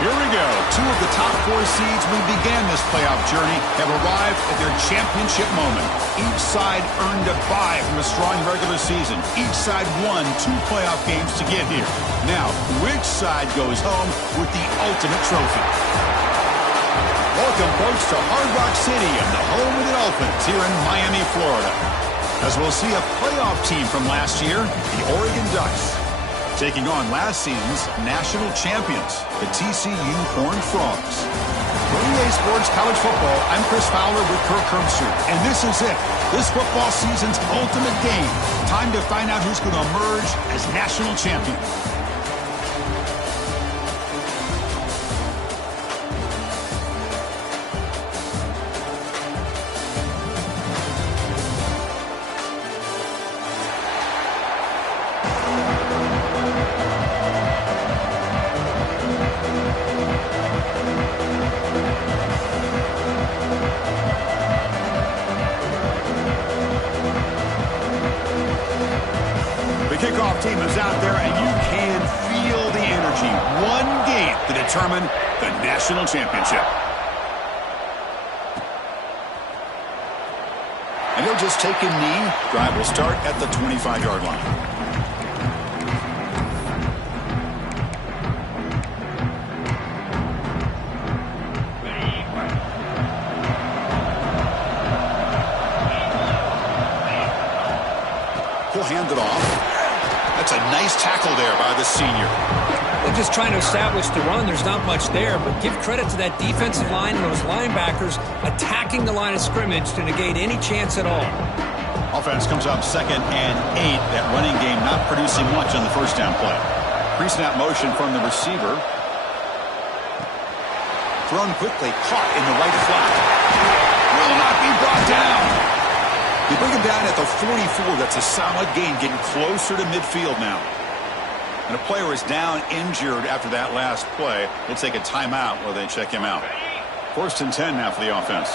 Here we go. Two of the top 4 seeds when we began this playoff journey have arrived at their championship moment. Each side earned a bye from a strong regular season. Each side won 2 playoff games to get here. Now, which side goes home with the ultimate trophy? Welcome, folks, to Hard Rock City and the home of the Dolphins here in Miami, Florida. As we'll see a playoff team from last year, the Oregon Ducks, taking on last season's national champions, the TCU Horned Frogs. For EA Sports College Football, I'm Chris Fowler with Kirk Herbstreit, and this is it. This football season's ultimate game. Time to find out who's going to emerge as national champion. Kickoff team is out there, and you can feel the energy. One game to determine the national championship. And he'll just take a knee. Drive will start at the 25-yard line. He'll hand it off. That's a nice tackle there by the senior. They're just trying to establish the run. There's not much there, but give credit to that defensive line and those linebackers attacking the line of scrimmage to negate any chance at all. Offense comes up 2nd and 8. That running game not producing much on the first down play. Pre-snap motion from the receiver. Thrown quickly, caught in the right flat. Will not be brought down. They bring him down at the 44. That's a solid gain, getting closer to midfield now. And a player is down injured after that last play. We'll take a timeout while they check him out. 1st and 10 now for the offense.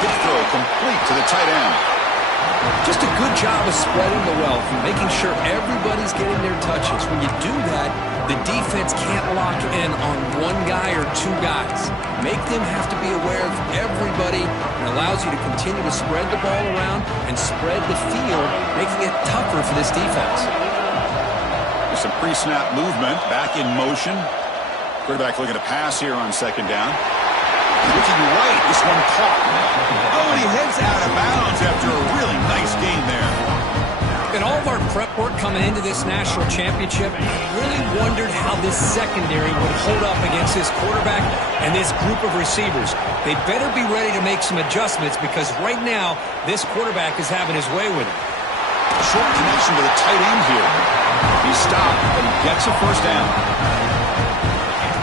Pitch throw complete to the tight end. Just a good job of spreading the wealth and making sure everybody's getting their touches. When you do that, the defense can't lock in on one guy or 2 guys. Make them have to be aware of everybody. It allows you to continue to spread the ball around and spread the field, making it tougher for this defense. There's some pre-snap movement, back in motion. Quarterback looking to pass here on 2nd down. Looking right, this one caught. Oh, and he heads out of bounds after a really nice gain there. In all of our prep work coming into this national championship, I really wondered how this secondary would hold up against this quarterback and this group of receivers. They better be ready to make some adjustments because right now, this quarterback is having his way with it. Short connection to the tight end here. He stopped, but he gets a first down.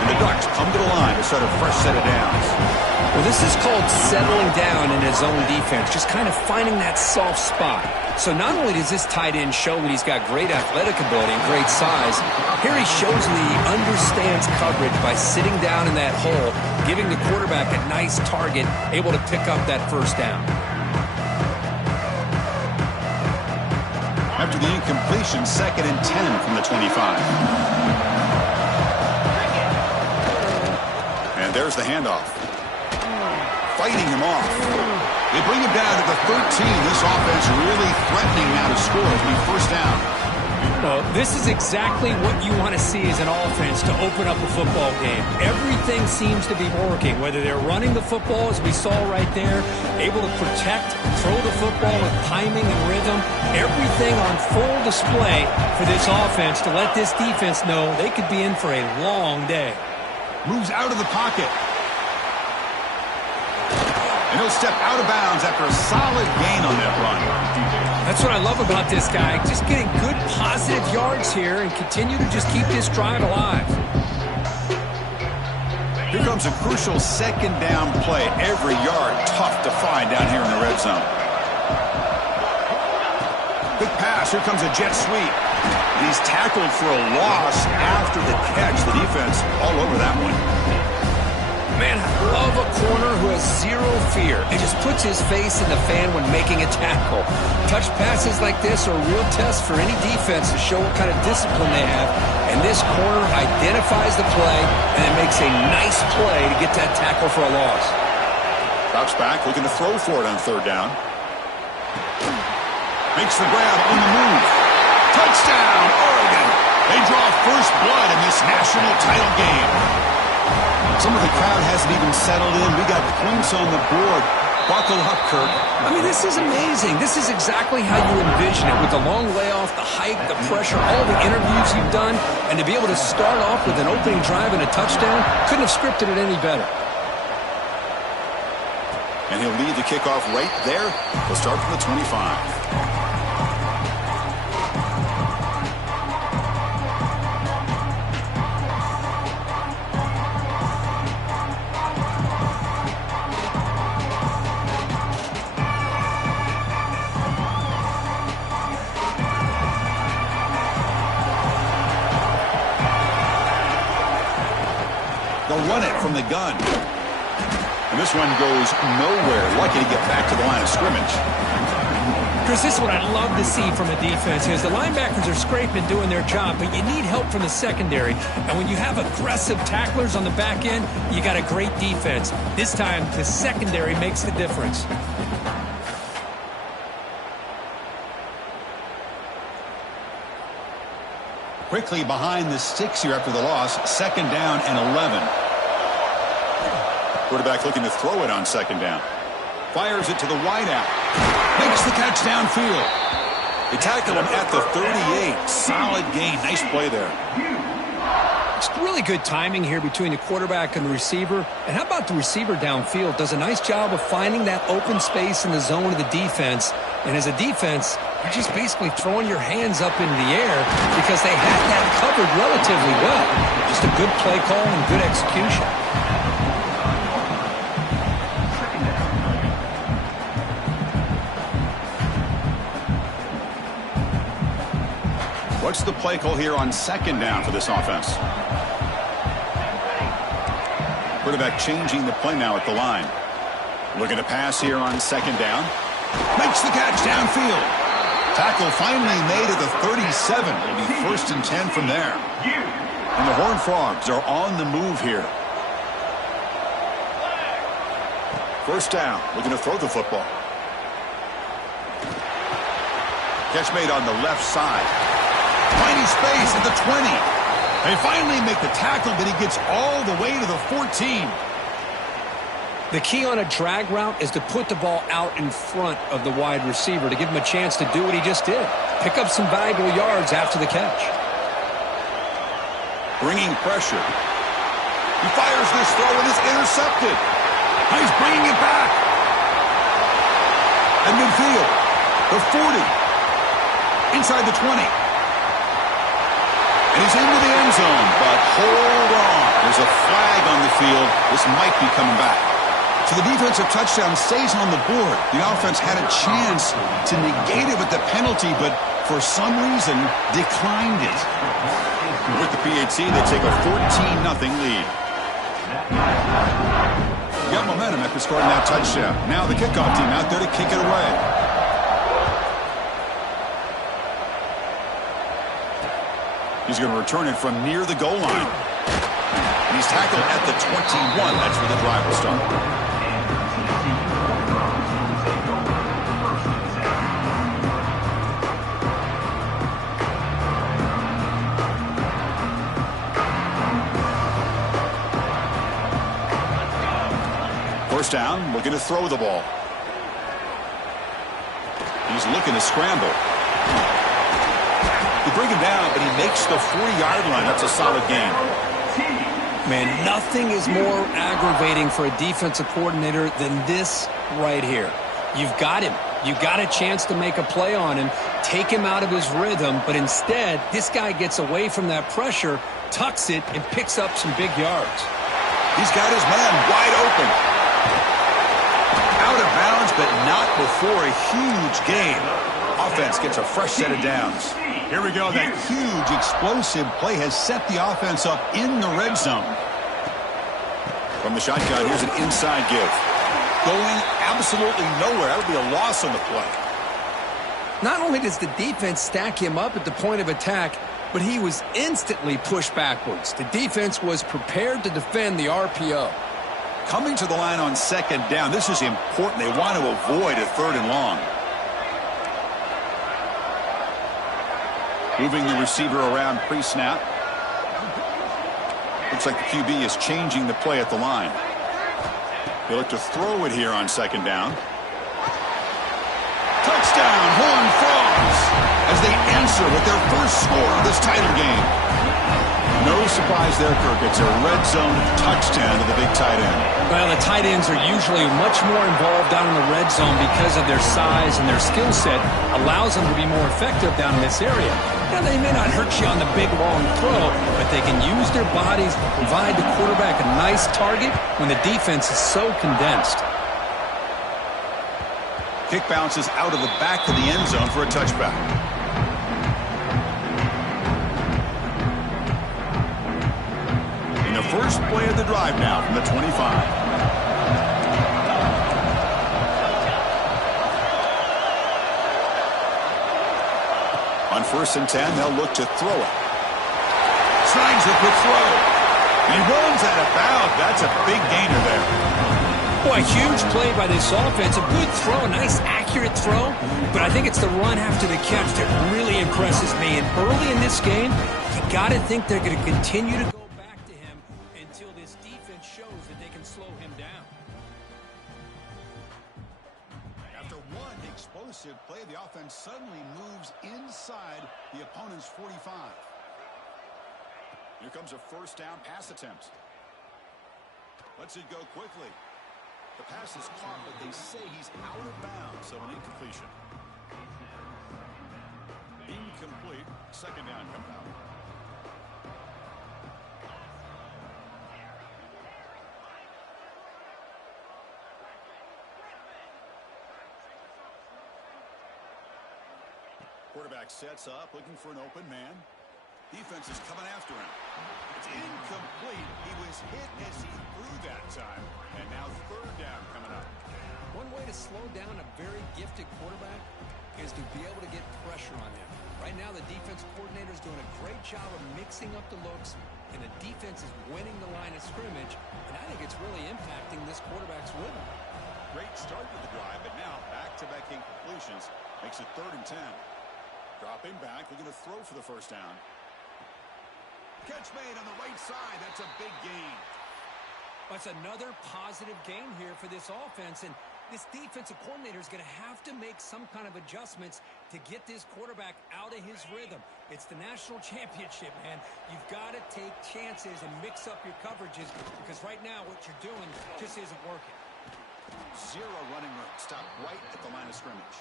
And the Ducks come to the line to start a fresh set of downs. Well, this is called settling down in his own defense, just kind of finding that soft spot. So not only does this tight end show that he's got great athletic ability and great size, here he shows that he understands coverage by sitting down in that hole, giving the quarterback a nice target, able to pick up that first down. After the incompletion, 2nd and 10 from the 25. And there's the handoff. Fighting him off. They bring him down to the 13. This offense really threatening now to score as we first down. Well, this is exactly what you want to see as an offense to open up a football game. Everything seems to be working, whether they're running the football, as we saw right there, able to protect, throw the football with timing and rhythm, everything on full display for this offense to let this defense know they could be in for a long day. Moves out of the pocket. And he'll step out of bounds after a solid gain on that run. That's what I love about this guy. Just getting good positive yards here and continue to just keep this drive alive. Here comes a crucial 2nd down play. Every yard tough to find down here in the red zone. Quick pass. Here comes a jet sweep. And he's tackled for a loss after the catch. The defense all over that one. Man, I love a corner who has zero fear and just puts his face in the fan when making a tackle. Touch passes like this are a real test for any defense to show what kind of discipline they have. And this corner identifies the play and it makes a nice play to get that tackle for a loss. Drops back, looking to throw for it on third down. Makes the grab on the move. Touchdown, Oregon. They draw first blood in this national title game. Some of the crowd hasn't even settled in. We got points on the board. Buckle up, Kirk. I mean, this is amazing. This is exactly how you envision it, with the long layoff, the hype, the pressure, all the interviews you've done, and to be able to start off with an opening drive and a touchdown, couldn't have scripted it any better. And he'll lead the kickoff right there. He'll start from the 25. They'll run it from the gun. And this one goes nowhere. Lucky to get back to the line of scrimmage. Chris, this is what I love to see from a defense is the linebackers are scraping, doing their job, but you need help from the secondary. And when you have aggressive tacklers on the back end, you got a great defense. This time, the secondary makes the difference. Quickly behind the sticks here after the loss. Second down and 11. Quarterback looking to throw it on second down. Fires it to the wideout. Makes the catch downfield. They tackle him at the 38. Solid gain. Nice play there. It's really good timing here between the quarterback and the receiver. And how about the receiver downfield? Does a nice job of finding that open space in the zone of the defense. And as a defense, you're just basically throwing your hands up into the air because they had that covered relatively well. Just a good play call and good execution. What's the play call here on second down for this offense? Quarterback changing the play now at the line. Looking to pass here on second down. Makes the catch downfield. Tackle finally made at the 37. It'll be first and 10 from there. And the Horned Frogs are on the move here. First down. Looking to throw the football. Catch made on the left side. Tiny space at the 20. They finally make the tackle, but he gets all the way to the 14. The key on a drag route is to put the ball out in front of the wide receiver to give him a chance to do what he just did. Pick up some valuable yards after the catch. Bringing pressure. He fires this throw and is intercepted. He's bringing it back. At midfield. The 40. Inside the 20. And he's into the end zone, but hold on. There's a flag on the field. This might be coming back. So the defensive touchdown stays on the board. The offense had a chance to negate it with the penalty, but for some reason declined it. With the PAT, they take a 14-0 lead. Got momentum after scoring that touchdown. Now the kickoff team out there to kick it away. He's going to return it from near the goal line. And he's tackled at the 21. That's where the drive will start. First down, looking to throw the ball. He's looking to scramble. They bring him down, but he makes the 40-yard line. That's a solid gain. Man, nothing is more aggravating for a defensive coordinator than this right here. You've got him. You've got a chance to make a play on him, take him out of his rhythm, but instead, this guy gets away from that pressure, tucks it, and picks up some big yards. He's got his man wide open. Out of bounds, but not before a huge gain. Offense gets a fresh set of downs. Here we go. That huge explosive play has set the offense up in the red zone. From the shotgun, here's an inside give. Going absolutely nowhere. That would be a loss on the play. Not only does the defense stack him up at the point of attack, but he was instantly pushed backwards. The defense was prepared to defend the RPO. Coming to the line on second down, this is important. They want to avoid a third and long. Moving the receiver around pre-snap. Looks like the QB is changing the play at the line. They look to throw it here on second down. Touchdown, Horned Frogs, as they answer with their first score of this title game. No surprise there, Kirk. It's a red zone touchdown to the big tight end. Well, the tight ends are usually much more involved down in the red zone because of their size, and their skill set allows them to be more effective down in this area. Now, they may not hurt you on the big, long throw, but they can use their bodies to provide the quarterback a nice target when the defense is so condensed. Kick bounces out of the back of the end zone for a touchback. In the first play of the drive now from the 25. On 1st and 10, they'll look to throw it. Signs it with throw. He runs out of bounds. That's a big gainer there. Boy, huge play by this offense. A good throw, a nice accurate throw. But I think it's the run after the catch that really impresses me. And early in this game, you got to think they're going to continue to go back to him until this defense shows that they can slow him down. After one explosive play, the offense suddenly moves inside the opponent's 45. Here comes a first down pass attempt. Lets it go quickly. The pass is caught, but they say he's out of bounds, so an incompletion. Incomplete. Second down comes out. Quarterback sets up, looking for an open man. Defense is coming after him. It's incomplete. He was hit as he threw that time. And now third down coming up. One way to slow down a very gifted quarterback is to be able to get pressure on him. Right now, the defense coordinator is doing a great job of mixing up the looks, and the defense is winning the line of scrimmage, and I think it's really impacting this quarterback's rhythm. Great start to the drive, but now back-to-back incompletions makes it 3rd and 10. Dropping back, looking to throw for the first down. Catch made on the right side. That's a big gain. That's another positive gain here for this offense, and this defensive coordinator is going to have to make some kind of adjustments to get this quarterback out of his rhythm. It's the national championship, man. You've got to take chances and mix up your coverages because right now what you're doing just isn't working. Zero running room. Stop right at the line of scrimmage.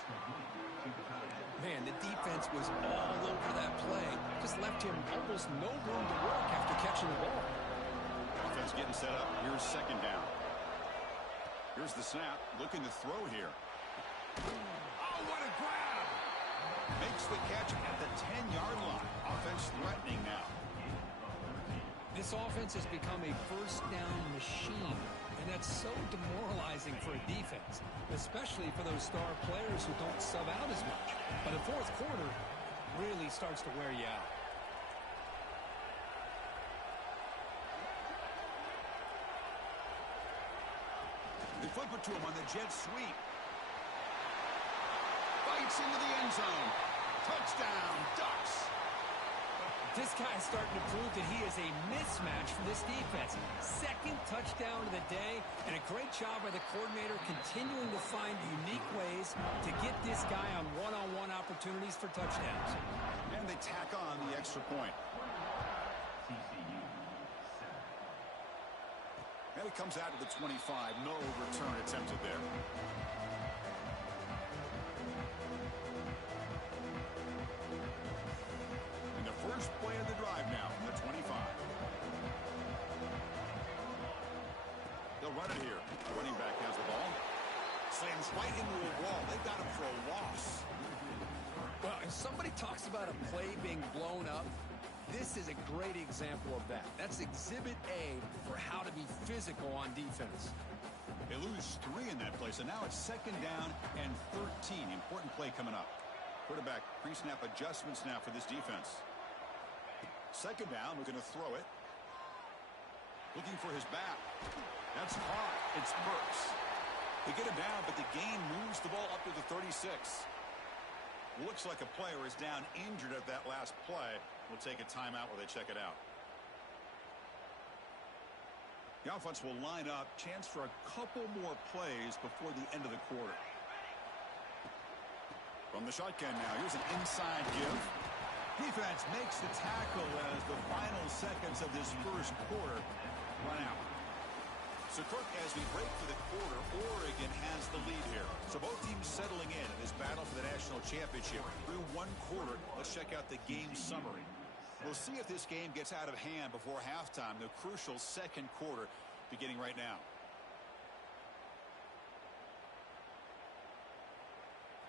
Man, the defense was all over that play. Just left him almost no room to work after catching the ball. Offense getting set up. Here's second down. Here's the snap. Looking to throw here. Oh, what a grab! Makes the catch at the 10-yard line. Offense threatening now. This offense has become a first down machine, and that's so demoralizing for a defense, especially for those star players who don't sub out as much. But the fourth quarter really starts to wear you out. They flip it to him on the jet sweep. Bites into the end zone. Touchdown, Ducks. This guy is starting to prove that he is a mismatch for this defense. Second touchdown of the day, and a great job by the coordinator continuing to find unique ways to get this guy on one-on-one opportunities for touchdowns. And they tack on the extra point. And it comes out to the 25. No return attempted there. And the first play of the drive now from the 25. They'll run it here. The running back has the ball. Slams right into a wall. They got him for a loss. Well, if somebody talks about a play being blown up, This is a great example of that. That's exhibit A for how to be physical on defense. They lose 3 in that play, so now it's 2nd down and 13. Important play coming up. Quarterback pre-snap adjustments now for this defense. 2nd down, looking to throw it. Looking for his back. That's caught. It's Burks. They get him down, but the gain moves the ball up to the 36. Looks like a player is down injured at that last play. We'll take a timeout while they check it out. The offense will line up. Chance for a couple more plays before the end of the quarter. From the shotgun now, here's an inside give. Defense makes the tackle as the final seconds of this first quarter run out. So, Kirk, as we break for the quarter, Oregon has the lead here. So both teams settling in this battle for the national championship through one quarter. Let's check out the game summary. We'll see if this game gets out of hand before halftime, the crucial second quarter beginning right now.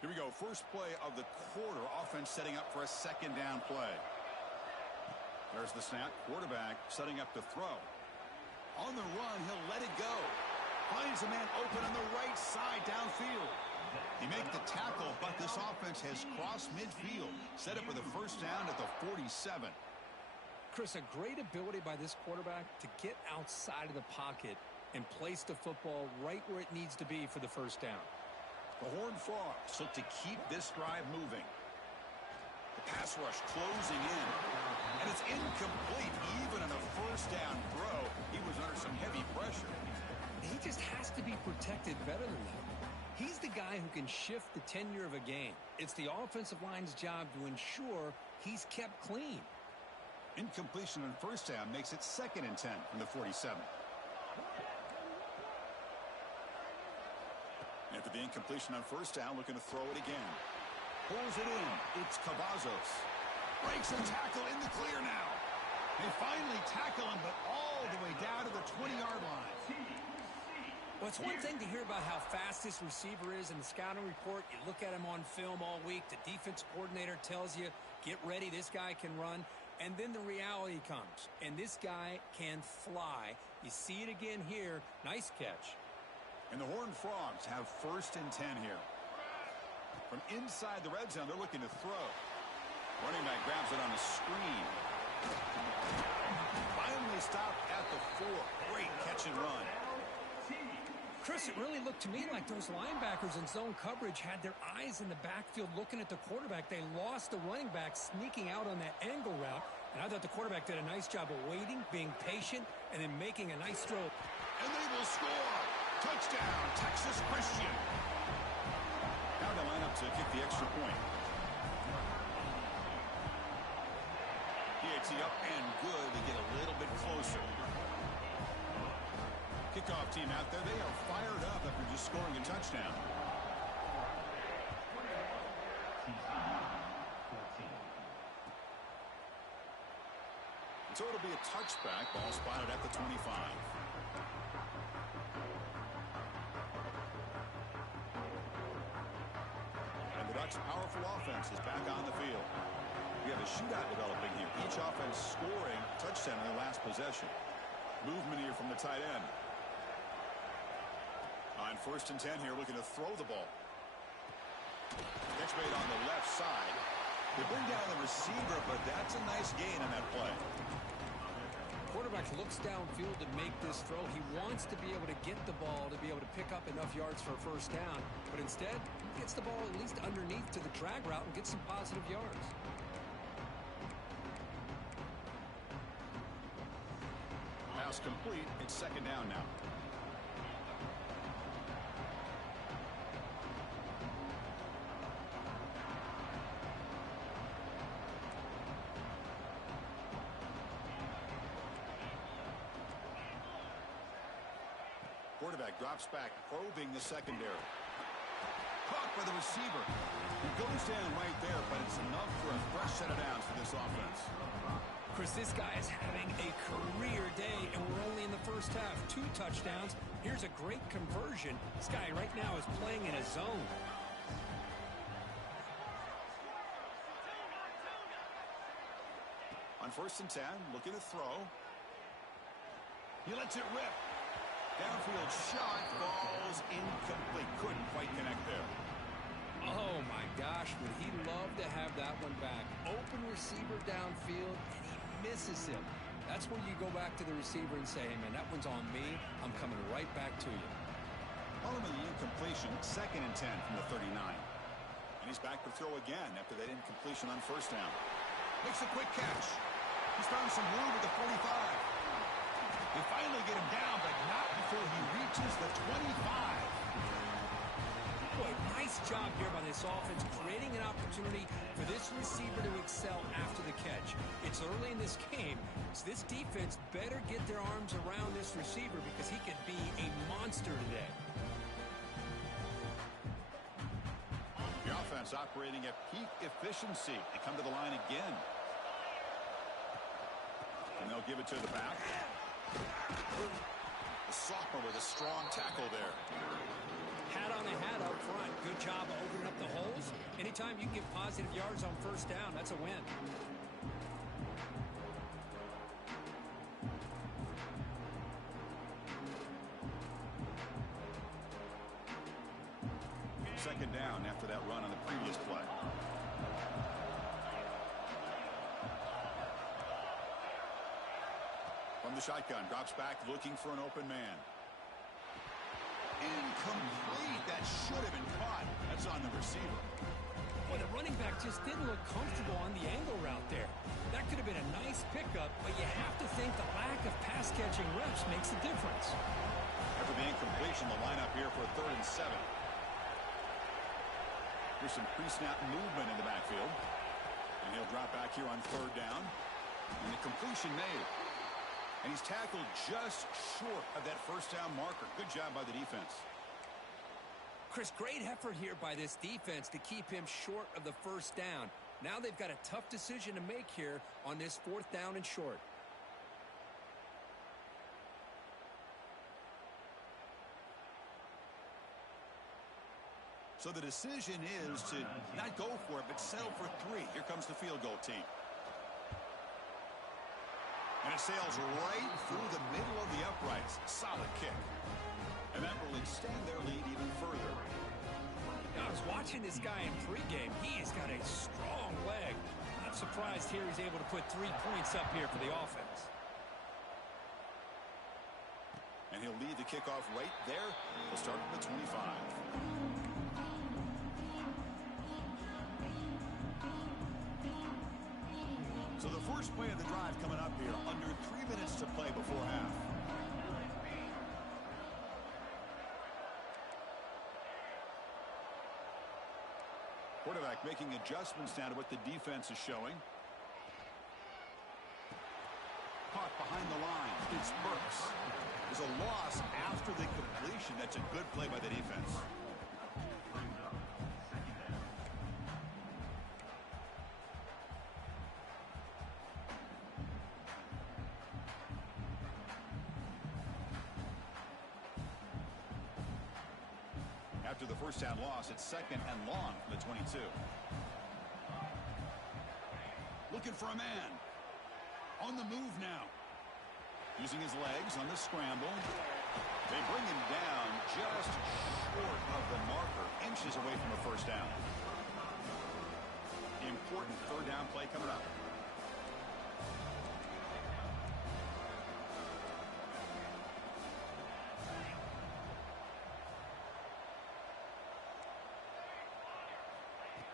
Here we go. First play of the quarter. Offense setting up for a 2nd down play. There's the snap. Quarterback setting up to throw. On the run, he'll let it go. Finds a man open on the right side downfield. He makes the tackle, but this offense has crossed midfield. Set up with a 1st down at the 47. Chris, a great ability by this quarterback to get outside of the pocket and place the football right where it needs to be for the 1st down. The Horned Frogs look to keep this drive moving. The pass rush closing in. And it's incomplete. Even on a 1st down throw, he was under some heavy pressure. He just has to be protected better than that. He's the guy who can shift the tenure of a game. It's the offensive line's job to ensure he's kept clean. Incompletion on 1st down makes it 2nd and 10 from the 47. After the incompletion on 1st down, looking to throw it again. Pulls it in. It's Cavazos. Breaks a tackle in the clear now. They finally tackle him, but all the way down to the 20-yard line. Well, it's one thing to hear about how fast this receiver is in the scouting report. You look at him on film all week. The defense coordinator tells you, get ready, this guy can run. And then the reality comes, and this guy can fly. You see it again here. Nice catch. And the Horned Frogs have 1st and 10 here. From inside the red zone, they're looking to throw. Running back grabs it on the screen. Finally stopped at the 4. Great catch and run. Chris, it really looked to me like those linebackers in zone coverage had their eyes in the backfield looking at the quarterback. They lost the running back sneaking out on that angle route. And I thought the quarterback did a nice job of waiting, being patient, and then making a nice throw. And they will score. Touchdown, Texas Christian. Now they line up to kick the extra point. PAT up and good to get a little bit closer. Kickoff team out there, they are fired up after just scoring a touchdown. So it'll be a touchback, ball spotted at the 25. And the Ducks' powerful offense is back on the field. We have a shootout developing here. Each offense scoring a touchdown in their last possession. Movement here from the tight end. On 1st and 10 here, looking to throw the ball. Catch made on the left side. They bring down the receiver, but that's a nice gain on that play. Quarterback looks downfield to make this throw. He wants to be able to get the ball to be able to pick up enough yards for a 1st down, but instead gets the ball at least underneath to the drag route and gets some positive yards. Pass complete. It's 2nd down now. Quarterback drops back, probing the secondary. Caught by the receiver. He goes down right there, but it's enough for a fresh set of downs for this offense. Chris, this guy is having a career day, and we're only in the 1st half. 2 touchdowns. Here's a great conversion. This guy right now is playing in a zone. On 1st and 10, looking to throw. He lets it rip. Downfield shot falls incomplete. Couldn't quite connect there. Oh, my gosh, would he love to have that one back. Open receiver downfield, and he misses him. That's where you go back to the receiver and say, hey, man, that one's on me. I'm coming right back to you. Following the incompletion, 2nd and 10 from the 39. And he's back to throw again after that incompletion on 1st down. Makes a quick catch. He's found some room at the 45. They finally get him down, but not before he reaches the 25. Boy, nice job here by this offense, creating an opportunity for this receiver to excel after the catch. It's early in this game, so this defense better get their arms around this receiver because he could be a monster today. The offense operating at peak efficiency. They come to the line again. And they'll give it to the back. The sophomore with a strong tackle there. Hat on a hat up front. Good job of opening up the holes. Anytime you can get positive yards on 1st down, that's a win. Second down after that run on the previous play. From the shotgun, drops back looking for an open man. Incomplete. That should have been caught. That's on the receiver. Well, the running back just didn't look comfortable on the angle route there. That could have been a nice pickup, but you have to think the lack of pass-catching reps makes a difference. After the incompletion, the lineup here for 3rd and 7. Here's some pre-snap movement in the backfield. And he'll drop back here on 3rd down. And the completion made. And he's tackled just short of that 1st down marker. Good job by the defense. Chris, great effort here by this defense to keep him short of the 1st down. Now they've got a tough decision to make here on this 4th down and short. So the decision is to not go for it, but settle for 3. Here comes the field goal team. And it sails right through the middle of the uprights. Solid kick. And that will extend their lead even further. I was watching this guy in pregame. He has got a strong leg. Not surprised here he's able to put 3 points up here for the offense. And he'll lead the kickoff right there. He'll start at the 25. So the first play of the drive coming up here. Under 3 minutes to play before half. Quarterback making adjustments now to what the defense is showing. Caught behind the line. It's Burks. There's a loss after the completion. That's a good play by the defense. After the 1st down loss, it's 2nd and long from the 22. Looking for a man. On the move now. Using his legs on the scramble. They bring him down just short of the marker. Inches away from a 1st down. Important 3rd down play coming up.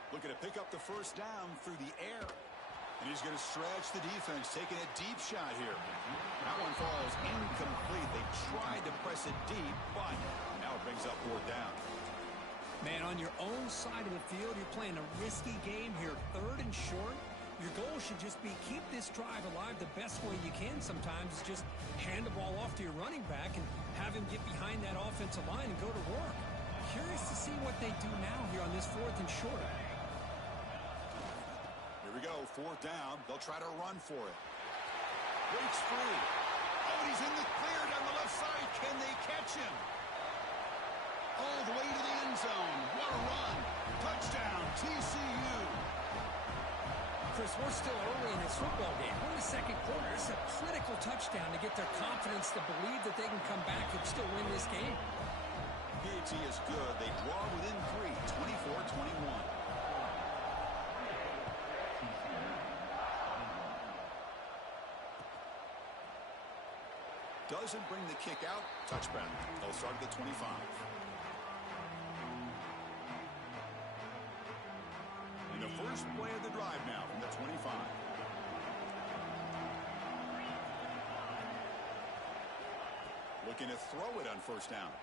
Looking to pick up the 1st down through the air. And he's going to stretch the defense, taking a deep shot here. That one falls incomplete. They tried to press it deep, but now it brings up 4th down. Man, on your own side of the field, you're playing a risky game here. 3rd and short. Your goal should just be keep this drive alive the best way you can sometimes. Is just hand the ball off to your running back and have him get behind that offensive line and go to work. Curious to see what they do now here on this 4th and short. Here we go, 4th down. They'll try to run for it. Breaks free. Oh, he's in the clear down the left side. Can they catch him? All the way to the end zone. What a run. Touchdown, TCU. Chris, we're still early in this football game. We're in the second quarter. It's a critical touchdown to get their confidence to believe that they can come back and still win this game. PAT is good. They draw within 3, 24-21. Doesn't bring the kick out. Touchback. They'll start at the 25. And the first play of the drive now from the 25. Looking to throw it on first down.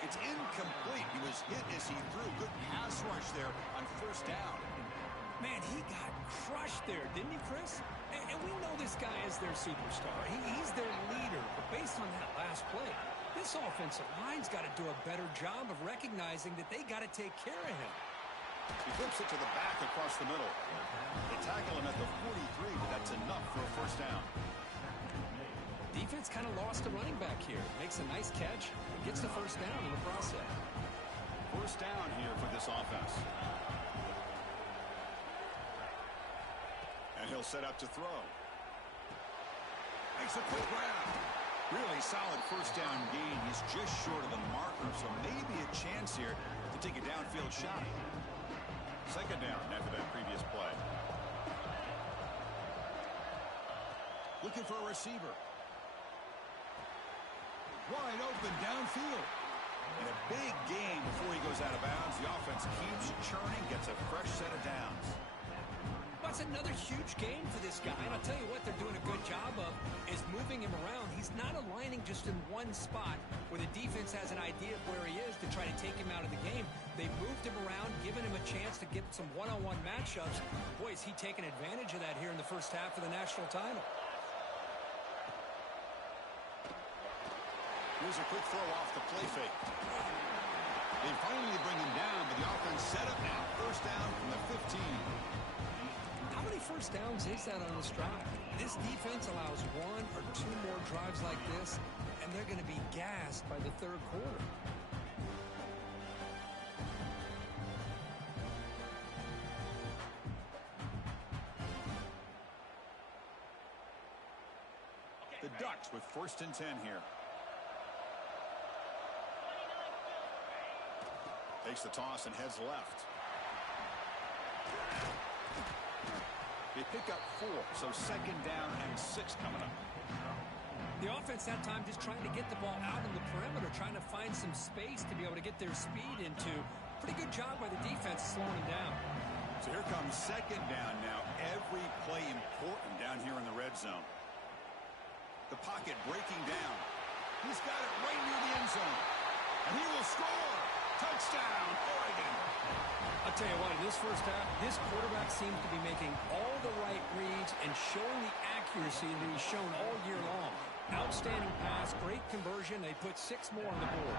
It's incomplete. He was hit as he threw. Good pass rush there on first down. Man, he got crushed there, didn't he, Chris? And we know this guy is their superstar. He's their leader. But based on that last play, this offensive line's got to do a better job of recognizing that they got to take care of him. He flips it to the back across the middle. They tackle him at the 43, but that's enough for a first down. Defense kind of lost a running back here. Makes a nice catch and gets the first down in the process. First down here for this offense. And he'll set up to throw. Makes a quick grab. Really solid first down gain. He's just short of the marker, so maybe a chance here to take a downfield shot. Second down after that previous play. Looking for a receiver. Wide open downfield. And a big gain before he goes out of bounds. The offense keeps churning, gets a fresh set of downs. That's another huge game for this guy. And I'll tell you what they're doing a good job of is moving him around. He's not aligning just in one spot where the defense has an idea of where he is to try to take him out of the game. They've moved him around, given him a chance to get some one-on-one matchups. Boy, is he taking advantage of that here in the first half of the national title. Here's a quick throw off the play fake. They finally bring him down, but the offense set up now. First down from the 15. How many first downs is that on this drive? This defense allows 1 or 2 more drives like this, and they're going to be gassed by the third quarter. The Ducks with first and 10 here. Takes the toss and heads left. They pick up 4, so second down and 6 coming up. The offense that time just trying to get the ball out on the perimeter, trying to find some space to be able to get their speed into. Pretty good job by the defense slowing them down. So here comes second down now. Every play important down here in the red zone. The pocket breaking down. He's got it right near the end zone. And he will score. Touchdown, Oregon. I'll tell you what, in this first half, this quarterback seems to be making all the right reads and showing the accuracy that he's shown all year long. Outstanding pass, great conversion. They put 6 more on the board.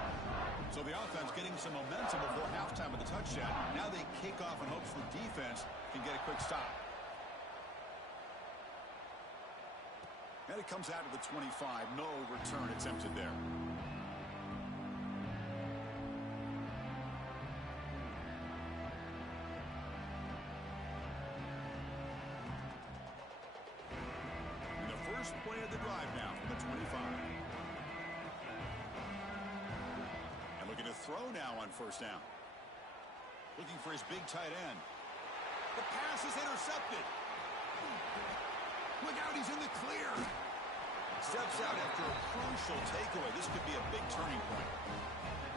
So the offense getting some momentum before halftime with the touchdown. Now they kick off in hopes the defense can get a quick stop. And it comes out to the 25. No return attempted there. First play of the drive now from the 25. And looking to throw now on first down. Looking for his big tight end. The pass is intercepted. Look out, he's in the clear. Steps out after a crucial takeaway. This could be a big turning point.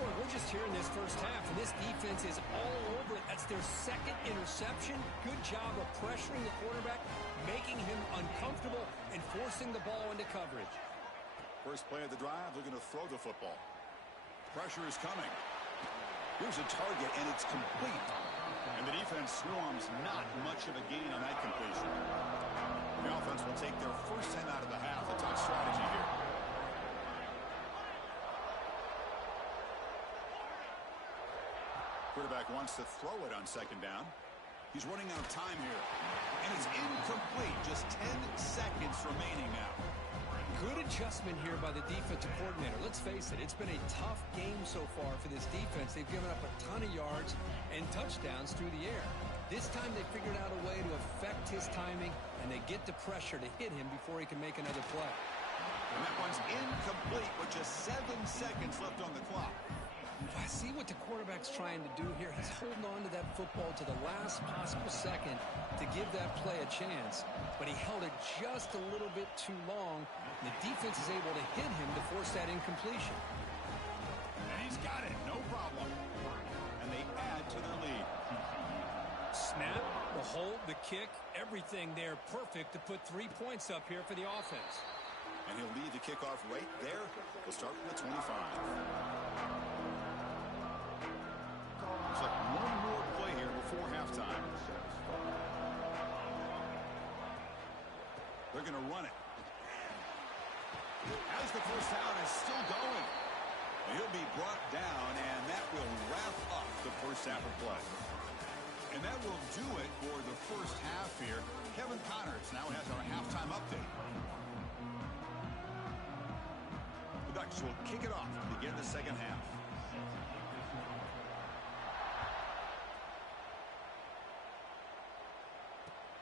Boy, we're just here in this first half, and this defense is all over it. That's their second interception. Good job of pressuring the quarterback, making him uncomfortable, and forcing the ball into coverage. First play of the drive, looking to throw the football. Pressure is coming. Here's a target, and it's complete. And the defense swarms, not much of a gain on that completion. The offense will take their first 10 out of the half. A tough strategy here. Quarterback wants to throw it on second down. He's running out of time here. And it's incomplete. Just 10 seconds remaining now. Good adjustment here by the defensive coordinator. Let's face it, it's been a tough game so far for this defense. They've given up a ton of yards and touchdowns through the air. This time they figured out a way to affect his timing, and they get the pressure to hit him before he can make another play. And that one's incomplete with just 7 seconds left on the clock. I see what the quarterback's trying to do here. He's holding on to that football to the last possible second to give that play a chance, but he held it just a little bit too long, and the defense is able to hit him to force that incompletion. And he's got it, no problem. And they add to their lead. Snap, the hold, the kick, everything there perfect to put 3 points up here for the offense. And he'll lead the kickoff right there. He'll start from the 25. Looks like one more play here before halftime. They're going to run it. As the first down is still going. He'll be brought down, and that will wrap up the first half of play. And that will do it for the first half here. Kevin Connors now has our halftime update. The Ducks will kick it off to begin the second half.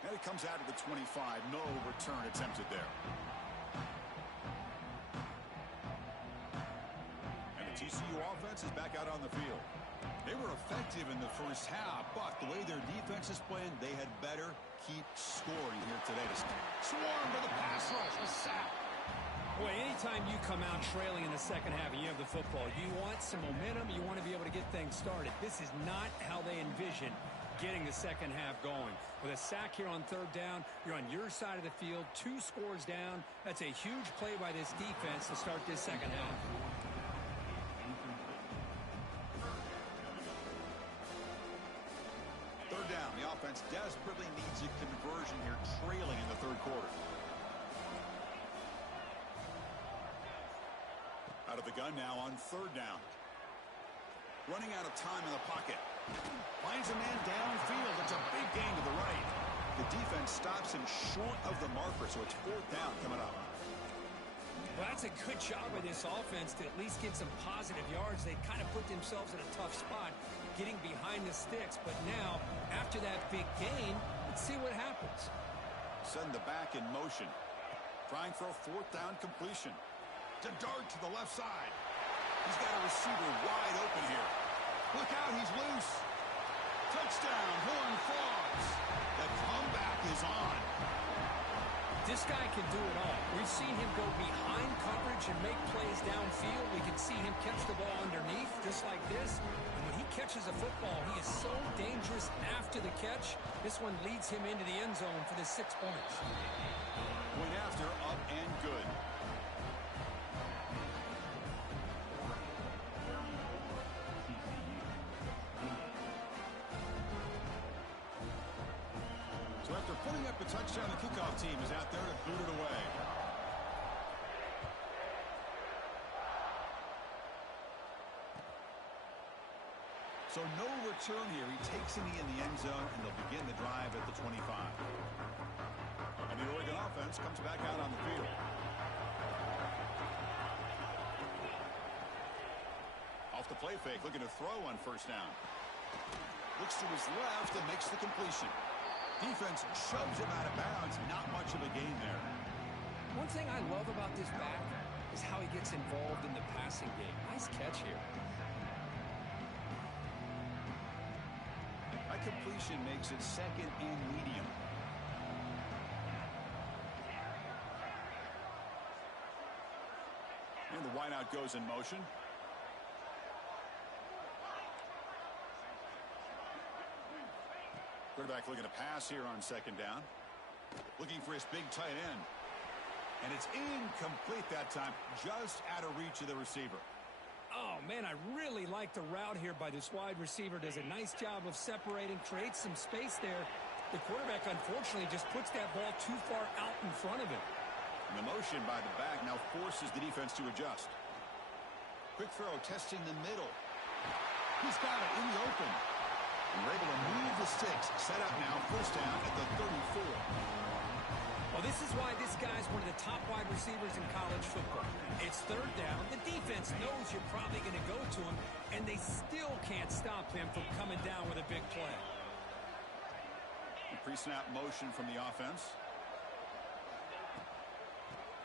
And it comes out of the 25. No return attempted there. And the TCU offense is back out on the field. They were effective in the first half, but the way their defense is playing, they had better keep scoring here today. To swarm to the pass rush, a sack. Boy, anytime you come out trailing in the second half and you have the football, you want some momentum, you want to be able to get things started. This is not how they envision getting the second half going. With a sack here on third down, you're on your side of the field, 2 scores down. That's a huge play by this defense to start this second half. Third down, the offense desperately needs a conversion here, trailing in the third quarter. Out of the gun now on third down. Running out of time in the pocket. Finds a man downfield. It's a big gain to the right. The defense stops him short of the marker, so it's fourth down coming up. Well, that's a good job by this offense to at least get some positive yards. They kind of put themselves in a tough spot getting behind the sticks. But now, after that big gain, let's see what happens. Send the back in motion. Trying for a fourth down completion. To dart to the left side. He's got a receiver wide open here. Look out, he's loose. Touchdown, Horned Frogs. The comeback is on. This guy can do it all. We've seen him go behind coverage and make plays downfield. We can see him catch the ball underneath just like this. And when he catches a football, he is so dangerous after the catch. This one leads him into the end zone for the 6 points. Point after, up and good. So after putting up a touchdown, the kickoff team is out there to boot it away. So no return here. He takes it in the end zone, and they'll begin the drive at the 25. And the Oregon offense comes back out on the field. Off the play fake, looking to throw on first down. Looks to his left and makes the completion. Defense shoves him out of bounds. Not much of a gain there. One thing I love about this back is how he gets involved in the passing game. Nice catch here. That completion makes it second and medium. And the wideout goes in motion. Quarterback looking to pass here on second down. Looking for his big tight end. And it's incomplete that time, just out of reach of the receiver. Oh, man, I really like the route here by this wide receiver. Does a nice job of separating, creates some space there. The quarterback, unfortunately, just puts that ball too far out in front of him. And the motion by the back now forces the defense to adjust. Quick throw, testing the middle. He's got it in the open. And we're able to move the sticks. Set up now, first down at the 34. Well, this is why this guy's one of the top wide receivers in college football. It's third down. The defense knows you're probably going to go to him, and they still can't stop him from coming down with a big play. pre-snap motion from the offense.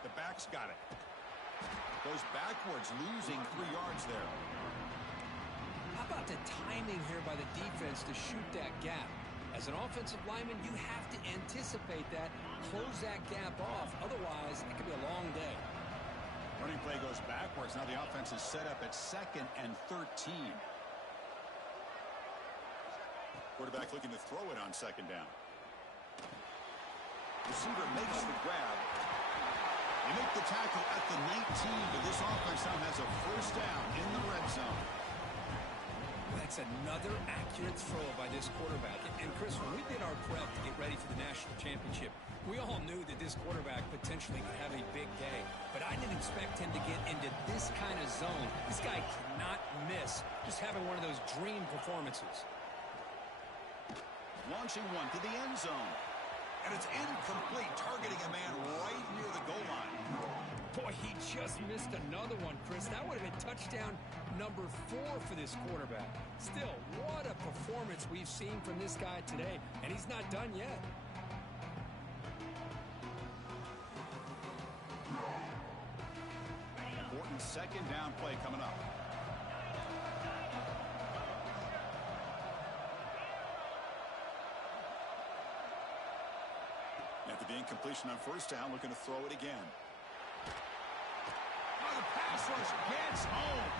The back's got it. Goes backwards, losing 3 yards there. How about the timing here by the defense to shoot that gap? As an offensive lineman, you have to anticipate that, close that gap off. Otherwise, it could be a long day. Running play goes backwards. Now the offense is set up at 2nd and 13. Quarterback looking to throw it on 2nd down. Receiver makes the grab. They make the tackle at the 19, but this offense now has a 1st down in the red zone. That's another accurate throw by this quarterback. And Chris, when we did our prep to get ready for the national championship, we all knew that this quarterback potentially could have a big day. But I didn't expect him to get into this kind of zone. This guy cannot miss. Just having one of those dream performances. Launching one to the end zone. And it's incomplete, targeting a man right near the goal line. Boy, he just missed another one, Chris. That would have been touchdown number 4 for this quarterback. Still, what a performance we've seen from this guy today, and he's not done yet. Important 2nd down play coming up. After the incompletion on 1st down, looking to throw it again. Oh, the pass rush gets home.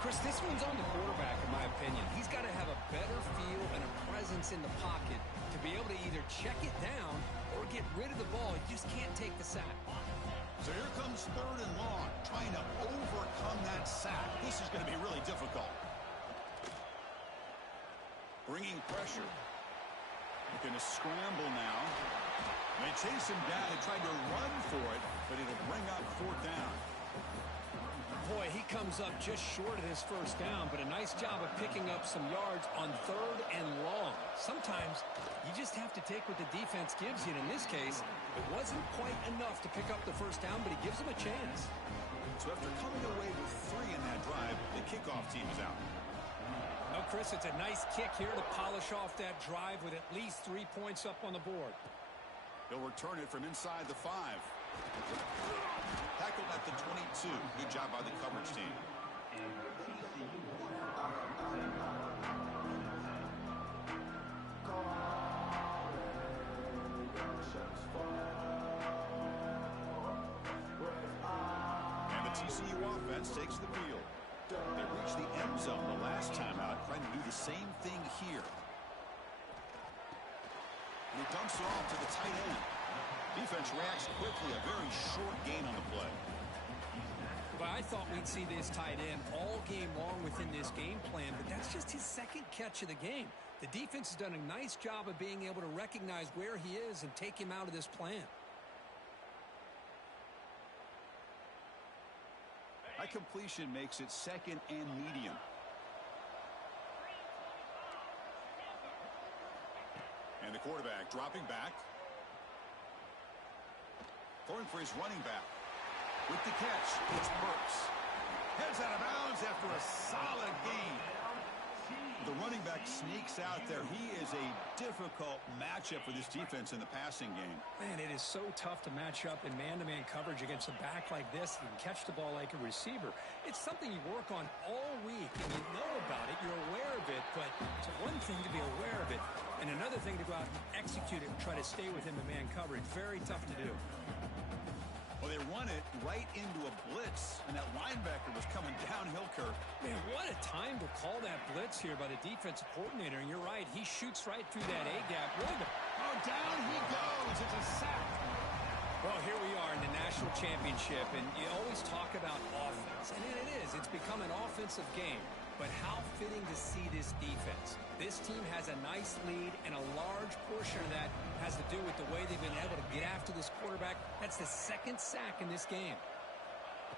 Chris, this one's on the quarterback, in my opinion. He's got to have a better feel and a presence in the pocket to be able to either check it down or get rid of the ball. He just can't take the sack. So here comes 3rd and long, trying to overcome that sack. This is going to be really difficult. Bringing pressure. Looking to scramble now. They chase him down. They tried to run for it, but it'll bring up 4th down. Boy, he comes up just short of his 1st down, but a nice job of picking up some yards on 3rd and long. Sometimes you just have to take what the defense gives you, and in this case, it wasn't quite enough to pick up the 1st down, but he gives them a chance. So after coming away with 3 in that drive, the kickoff team is out. No, Chris, it's a nice kick here to polish off that drive with at least 3 points up on the board. He'll return it from inside the 5. Tackled at the 22. Good job by the coverage team. And the TCU offense takes the field. They reached the end zone the last time out, trying to do the same thing here. And he dumps it off to the tight end. Defense reacts quickly, a very short gain on the play. But I thought we'd see this tight end all game long within this game plan, but that's just his 2nd catch of the game. The defense has done a nice job of being able to recognize where he is and take him out of this plan. That completion makes it 2nd and medium. And the quarterback dropping back. Throwing for his running back. With the catch, it's Burks. Heads out of bounds after a solid gain. The running back sneaks out there. He is a difficult matchup for this defense in the passing game. Man, it is so tough to match up in man-to-man coverage against a back like this and catch the ball like a receiver. It's something you work on all week, and you know about it, you're aware of it, but it's one thing to be aware of it, and another thing to go out and execute it and try to stay within the man coverage. Very tough to do. Well, they run it right into a blitz, and that linebacker was coming downhill, Kirk. Man, what a time to call that blitz here by the defensive coordinator. And you're right, he shoots right through that A-gap. Really down he goes. It's a sack. Well, here we are in the national championship, and you always talk about offense. And it is. It's become an offensive game. But how fitting to see this defense. This team has a nice lead, and a large portion of that has to do with the way they've been able to get after this quarterback. That's the 2nd sack in this game.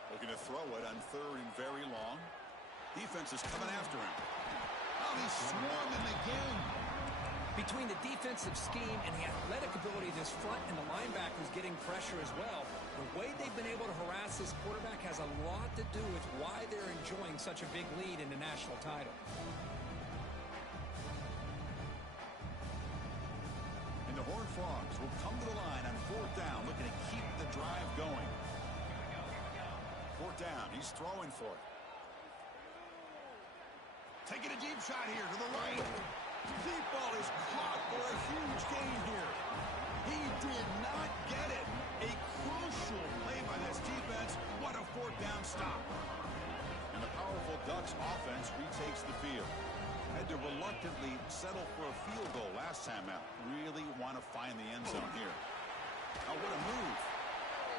Looking to throw it on 3rd and very long. Defense is coming after him. Oh, he's swarming again. Between the defensive scheme and the athletic ability of this front and the linebackers getting pressure as well, the way they've been able to harass this quarterback has a lot to do with why they're enjoying such a big lead in the national title. Horned Frogs will come to the line on 4th down, looking to keep the drive going. 4th down, he's throwing for it. Taking a deep shot here to the right. Deep ball is caught for a huge gain here. He did not get it. A crucial play by this defense. What a 4th down stop. And the powerful Ducks offense retakes the field. Had to reluctantly settle for a field goal last time out. Really want to find the end zone here. Oh, what a move.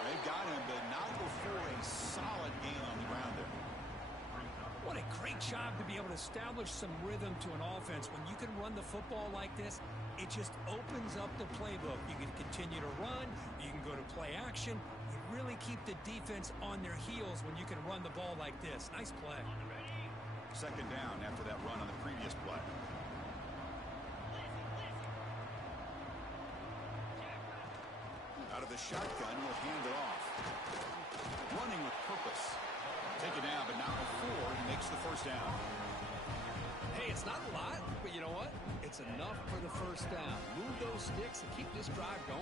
They got him, but not before a solid gain on the ground there. What a great job to be able to establish some rhythm to an offense. When you can run the football like this, it just opens up the playbook. You can continue to run. You can go to play action. You really keep the defense on their heels when you can run the ball like this. Nice play. 2nd down after that run on the previous play. Out of the shotgun, he'll hand it off. Running with purpose. Take it down, but not before he makes the 1st down. Hey, it's not a lot, but you know what? It's enough for the 1st down. Move those sticks and keep this drive going.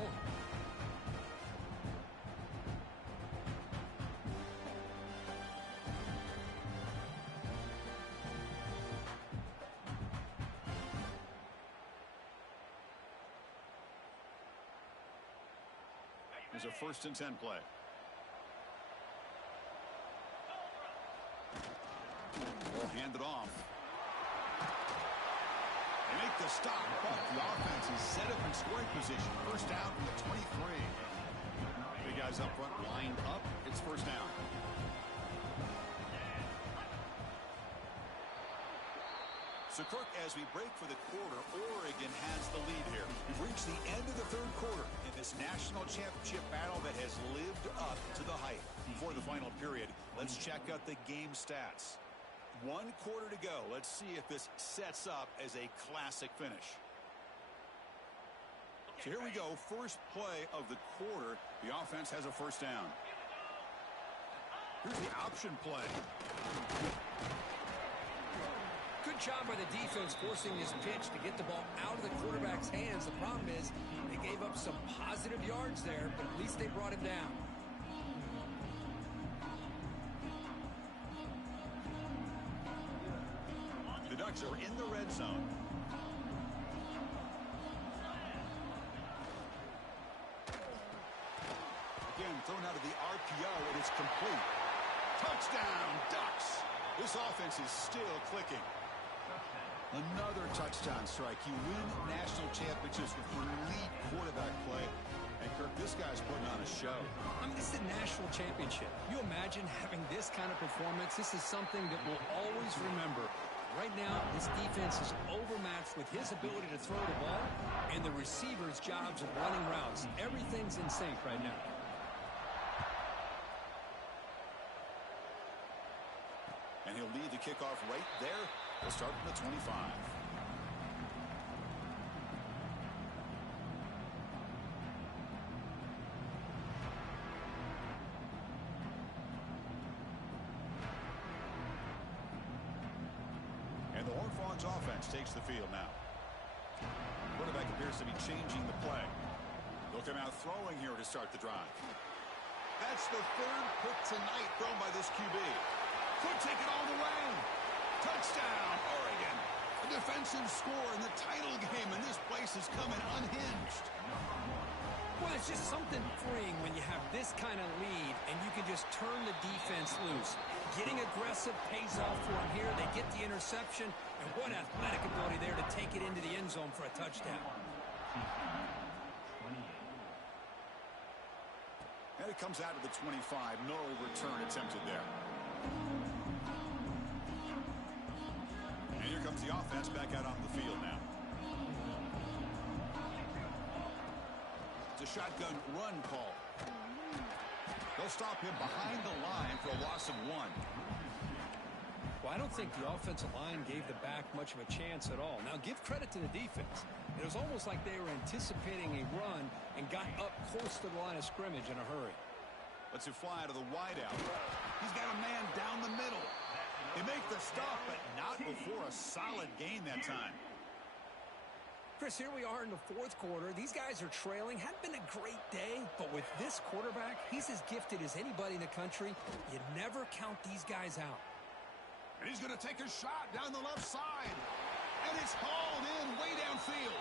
Here's a 1st and 10 play. They'll hand it off. They make the stop, but the offense is set up in scoring position. 1st down from the 23. Big guys up front lined up. It's 1st down. So, Kirk, as we break for the quarter, Oregon has the lead here. We've reached the end of the 3rd quarter in this national championship battle that has lived up to the hype. Before the final period, let's check out the game stats. 1 quarter to go. Let's see if this sets up as a classic finish. So here we go. First play of the quarter. The offense has a 1st down. Here's the option play. Good job by the defense forcing this pitch to get the ball out of the quarterback's hands. The problem is they gave up some positive yards there, but at least they brought him down. The Ducks are in the red zone. Again, thrown out of the RPO, and it's complete. Touchdown, Ducks. This offense is still clicking. Another touchdown strike. You win national championships with elite quarterback play. And, Kirk, this guy's putting on a show. I mean, this is a national championship. You imagine having this kind of performance? This is something that we'll always remember. Right now, this defense is overmatched with his ability to throw the ball and the receivers' jobs of running routes. Everything's in sync right now. And he'll lead the kickoff right there. We'll start from the 25. And the Horned Frogs offense takes the field now. Quarterback appears to be changing the play. They'll come out throwing here to start the drive. That's the 3rd pick tonight thrown by this QB. Could take it all the way. Touchdown, Oregon. A defensive score in the title game, and this place is coming unhinged. Well, it's just something freeing when you have this kind of lead and you can just turn the defense loose. Getting aggressive pays off for them here. They get the interception, and what athletic ability there to take it into the end zone for a touchdown. And it comes out of the 25. No return attempted there. And here comes the offense back out on the field now. It's a shotgun run call. They'll stop him behind the line for a loss of 1. Well, I don't think the offensive line gave the back much of a chance at all. Now, give credit to the defense. It was almost like they were anticipating a run and got up close to the line of scrimmage in a hurry. Lets it fly to the wideout. He's got a man down the middle. They make the stop, but not before a solid gain that time. Chris, here we are in the fourth quarter. These guys are trailing. Hadn't been a great day, but with this quarterback, he's as gifted as anybody in the country. You never count these guys out. And he's going to take a shot down the left side. And it's hauled in way downfield.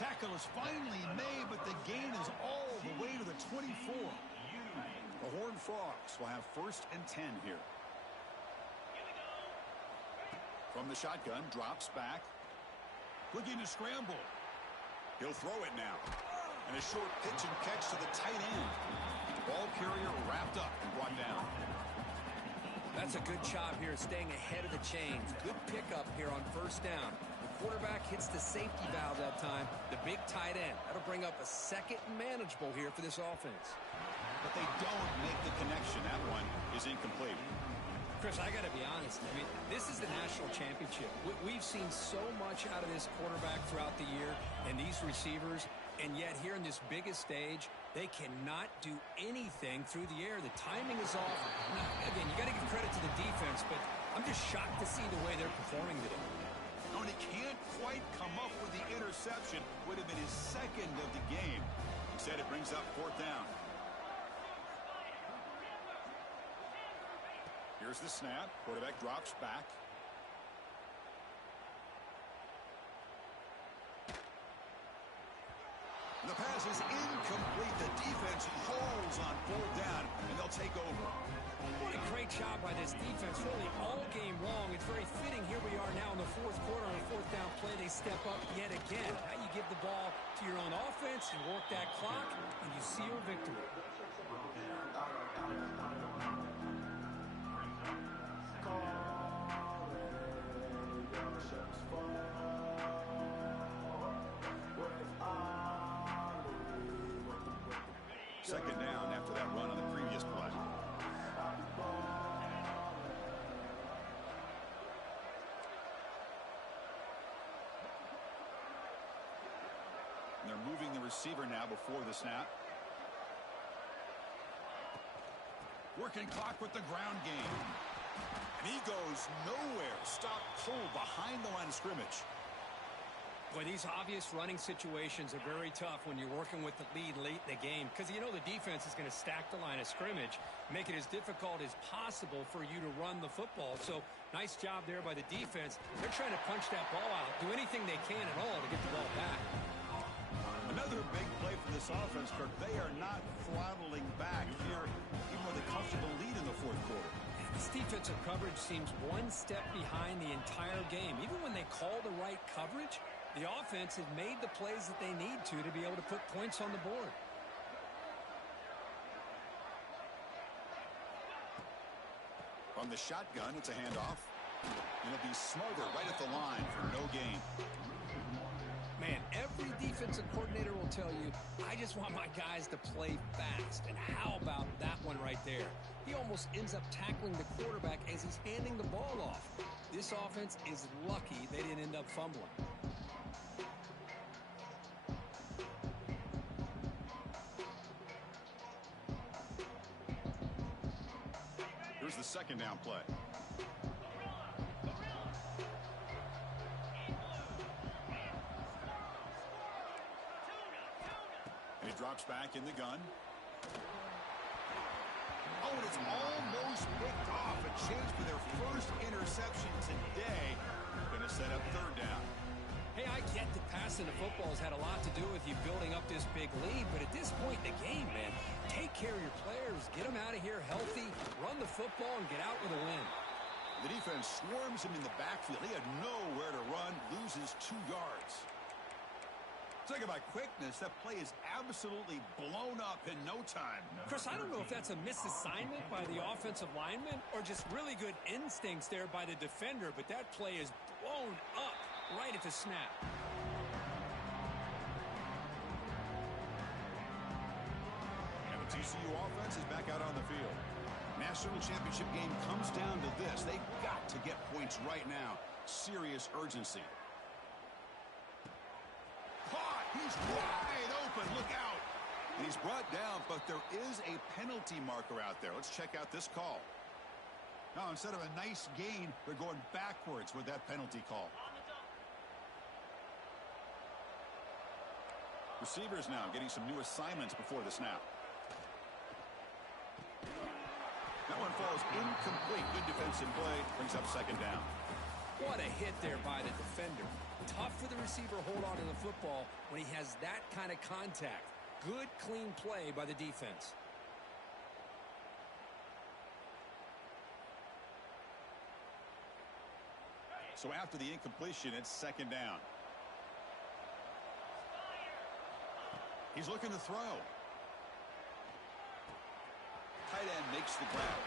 Tackle is finally made, but the gain is all the way to the 24. The Horned Frogs will have 1st and 10 here. From the shotgun, drops back. Looking to scramble. He'll throw it now. And a short pitch and catch to the tight end. Ball carrier wrapped up and brought down. That's a good job here staying ahead of the chains. Good pickup here on 1st down. The quarterback hits the safety valve that time. The big tight end. That'll bring up a 2nd and manageable here for this offense. But they don't make the connection. That one is incomplete. Chris, I got to be honest. I mean, this is the national championship. We've seen so much out of this quarterback throughout the year and these receivers, and yet here in this biggest stage, they cannot do anything through the air. The timing is off. Now, again, you got to give credit to the defense, but I'm just shocked to see the way they're performing today. No, and he can't quite come up with the interception. Would have been his 2nd of the game. Instead, it brings up 4th down. Here's the snap. Quarterback drops back. And the pass is incomplete. The defense holds on 4th down, and they'll take over. What a great job by this defense. Really all game long. It's very fitting. Here we are now in the 4th quarter on a 4th down play. They step up yet again. Now you give the ball to your own offense and work that clock, and you see your victory. Second down after that run on the previous play. And they're moving the receiver now before the snap. Working clock with the ground game. And he goes nowhere. Stop pulled behind the line of scrimmage. Boy, these obvious running situations are very tough when you're working with the lead late in the game because you know the defense is going to stack the line of scrimmage, make it as difficult as possible for you to run the football. So nice job there by the defense. They're trying to punch that ball out, do anything they can at all to get the ball back. Another big play for this offense, Kirk. They are not throttling back here, even with a comfortable lead in the 4th quarter. This defensive coverage seems one step behind the entire game. Even when they call the right coverage, the offense has made the plays that they need to be able to put points on the board. From the shotgun, it's a handoff. And it'll be Smother right at the line for no gain. Man, every defensive coordinator will tell you, I just want my guys to play fast. And how about that one right there? He almost ends up tackling the quarterback as he's handing the ball off. This offense is lucky they didn't end up fumbling. Here's the 2nd down play. And he drops back in the gun. Oh, and it's almost picked off. A chance for their 1st interception today. Going to set up 3rd down. Hey, I get that passing the football has had a lot to do with you building up this big lead, but at this point in the game, man, take care of your players, get them out of here healthy, run the football, and get out with a win. The defense swarms him in the backfield. He had nowhere to run, loses 2 yards. Talking about quickness, that play is absolutely blown up in no time. Chris, I don't know if that's a misassignment by the offensive lineman or just really good instincts there by the defender, but that play is blown up right at the snap. And the TCU offense is back out on the field. National championship game comes down to this. They've got to get points right now. Serious urgency. Caught! He's wide open. Look out! And he's brought down, but there is a penalty marker out there. Let's check out this call. Now, instead of a nice gain, they're going backwards with that penalty call. Receivers now getting some new assignments before the snap. That one falls incomplete. Good defensive play. Brings up second down. What a hit there by the defender. Tough for the receiver to hold on to the football when he has that kind of contact. Good, clean play by the defense. So after the incompletion, it's second down. He's looking to throw. Tight end makes the grab.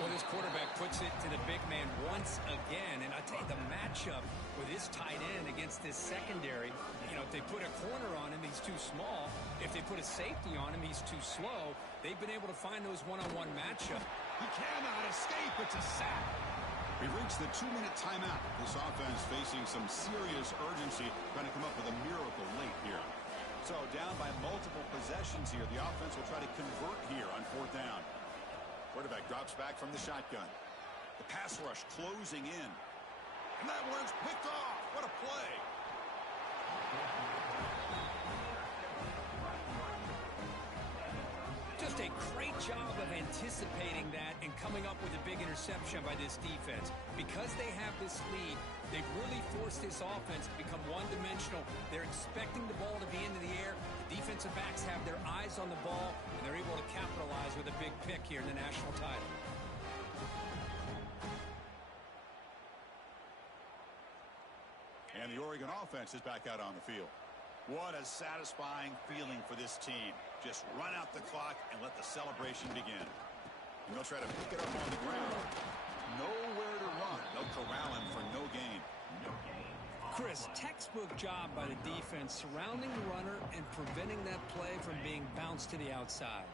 Well, this quarterback puts it to the big man once again. And I tell you, the matchup with his tight end against this secondary, you know, if they put a corner on him, he's too small. If they put a safety on him, he's too slow. They've been able to find those one-on-one matchups. He cannot escape. It's a sack. We've reached the 2-minute timeout. This offense facing some serious urgency, trying to come up with a miracle late here. So down by multiple possessions here. The offense will try to convert here on fourth down. Quarterback drops back from the shotgun. The pass rush closing in. And that one's picked off. What a play. Just a great job of anticipating that and coming up with a big interception by this defense. Because they have this lead, they've really forced this offense to become one-dimensional. They're expecting the ball to be into the air. The defensive backs have their eyes on the ball, and they're able to capitalize with a big pick here in the national title. And the Oregon offense is back out on the field. What a satisfying feeling for this team. Just run out the clock and let the celebration begin. And they'll try to pick it up on the ground. Nowhere to run. They'll corral him for no gain. Chris, textbook job by the defense surrounding the runner and preventing that play from being bounced to the outside.